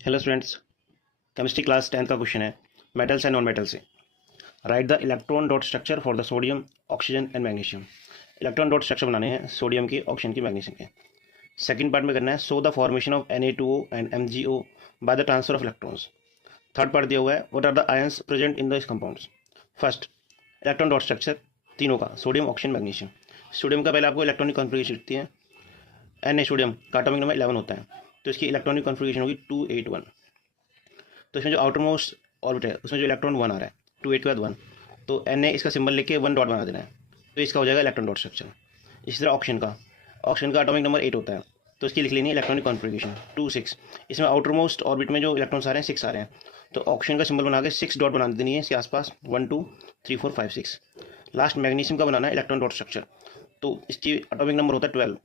Hello students, chemistry class 10th का question है metals and non metal से। Right the electron dot structure for the sodium, oxygen and magnesium. Electron dot structure बनाने हैं sodium की, oxygen की, magnesium के। Second part में करना है show the formation of Na2O and MgO by the transfer of electrons. Third part दिया हुआ है what are the ions present in this compounds. First, electron dot structure तीनों का, सोडियम, ऑक्सीजन, मैग्नीशियम। सोडियम का पहले आपको इलेक्ट्रॉनिक कॉन्फ़िगरेशन लिखती है। Na सोडियम का एटॉमिक नंबर 11 होता है, तो इसकी इलेक्ट्रॉनिक कॉन्फ़िगरेशन होगी 281। तो इसमें जो आउटर मोस्ट ऑर्बिट है उसमें जो इलेक्ट्रॉन 1 आ रहा है, 2 8 के बाद 1, तो Na इसका सिंबल लिख के 1 डॉट बना देना है, तो इसका हो जाएगा इलेक्ट्रॉन डॉट स्ट्रक्चर। इसी तरह ऑक्सीजन का एटॉमिक नंबर 8 होता है, तो इसकी लिख लेनी है इलेक्ट्रॉनिक कॉन्फ़िगरेशन 2 6। इसमें आउटर मोस्ट ऑर्बिट में जो इलेक्ट्रॉन्स आ रहे हैं 6 आ रहे हैं, तो ऑक्सीजन का सिंबल बना के 6 डॉट बना देनी है इसके आसपास, 1 2 3 4 5 6। लास्ट मैग्नीशियम का बनाना है इलेक्ट्रॉन डॉट स्ट्रक्चर, तो इसकी एटॉमिक नंबर होता है 12।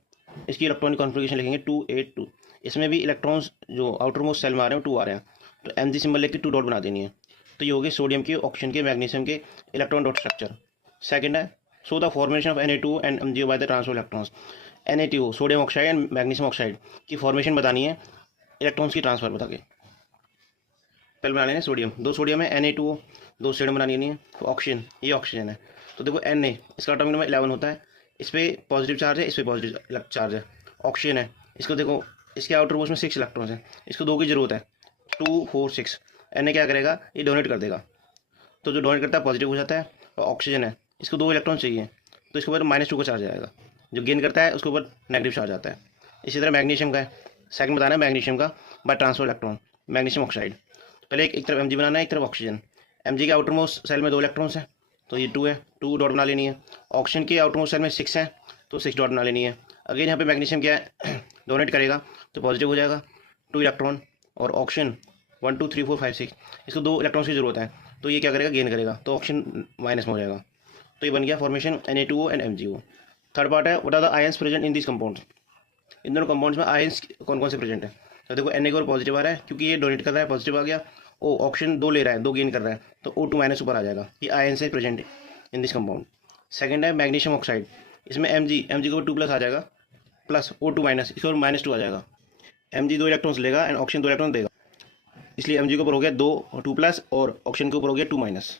इसकी इलेक्ट्रॉनिक कॉन्फ़िगरेशन लिखेंगे 2 8 2। इसमें भी इलेक्ट्रॉन्स जो आउटर मोस्ट सेल में आ रहे हैं 2 आ रहे हैं, तो Mg सिंबल लेके 2 डॉट बना देनी है। तो ये हो गए सोडियम के, ऑक्सीजन के, मैग्नीशियम के इलेक्ट्रॉन डॉट स्ट्रक्चर। सेकंड है so the formation of Na2 and MgO by the transfer electrons. Na2 sodium oxide and magnesium oxide की फॉर्मेशन बतानी है इलेक्ट्रॉन्स की ट्रांसफर बता के। पहले बना लेना सोडियम, 2 सोडियम है, Na2O, 2 सोडियम बना लेनी है। तो ऑक्सीजन, ये ऑक्सीजन है, तो देखो Na इसका एटॉमिक नंबर 11 होता है, इस पर पॉजिटिव चार्ज है, इस पर पॉजिटिव चार्ज है। ऑक्सीजन है, इसको देखो इसके आउटर मोस्ट में 6 इलेक्ट्रॉन्स हैं, इसको 2 की जरूरत है, 2 4 6। Na क्या करेगा, ये डोनेट कर देगा, तो जो डोनेट करता है पॉजिटिव हो जाता है। और ऑक्सीजन है, इसको 2 इलेक्ट्रॉन चाहिए, तो इसके ऊपर -2 का चार्ज आएगा। जो गेन करता है उसके ऊपर नेगेटिव चार्ज आता है। इसी तरह मैग्नीशियम का है, सेकंड बताना है मैग्नीशियम का by transfer electron, magnesium oxide. पहले एक तरफ Mg बनाना है, एक तरफ ऑक्सीजन। Mg के आउटर मोस्ट सेल में 2 इलेक्ट्रॉन्स हैं, तो ये 2 है, 2 डॉट बना लेनी है। ऑक्सीजन के आउटर मोस्ट सेल में 6 है, तो 6 डॉट बना लेनी है। अगेन यहाँ पे मैग्नीशियम क्या है डोनेट करेगा, तो पॉजिटिव हो जाएगा, 2 इलेक्ट्रॉन। और ऑक्सीजन 1 2 3 4 5 6, इसको 2 इलेक्ट्रॉन्स की जरूरत है, तो ये क्या करेगा, गेन करेगा, तो ऑक्सीजन माइनस में हो जाएगा। तो ये बन गया formation Na2O and MgO। Third part है what are the ions present in this compounds. इन दोनों कंपाउंड्स में आयंस कौन कौन से प्रेजेंट है। तो देखो Na के ऊपर पॉजिटिव आ रहा है क्योंकि ये डोनेट कर रहा है, पॉजिटिव आ गया। ओ ऑक्सीजन 2 ले रहा है, 2 गेन कर रहा है, तो O2 माइनस ऊपर आ जाएगा, ये आयंस है present in this compound. Second है मैग्नीशियम ऑक्साइड, इसमें Mg के ऊपर 2 प्लस आ जाएगा, प्लस O2 माइनस, इसके ऊपर -2 आ जाएगा। Mg 2 इलेक्ट्रॉन्स लेगा एंड ऑक्सीजन 2 इलेक्ट्रॉन देगा, इसलिए Mg के ऊपर हो गया 2 2 प्लस और ऑक्सीजन के ऊपर हो गया 2 माइनस।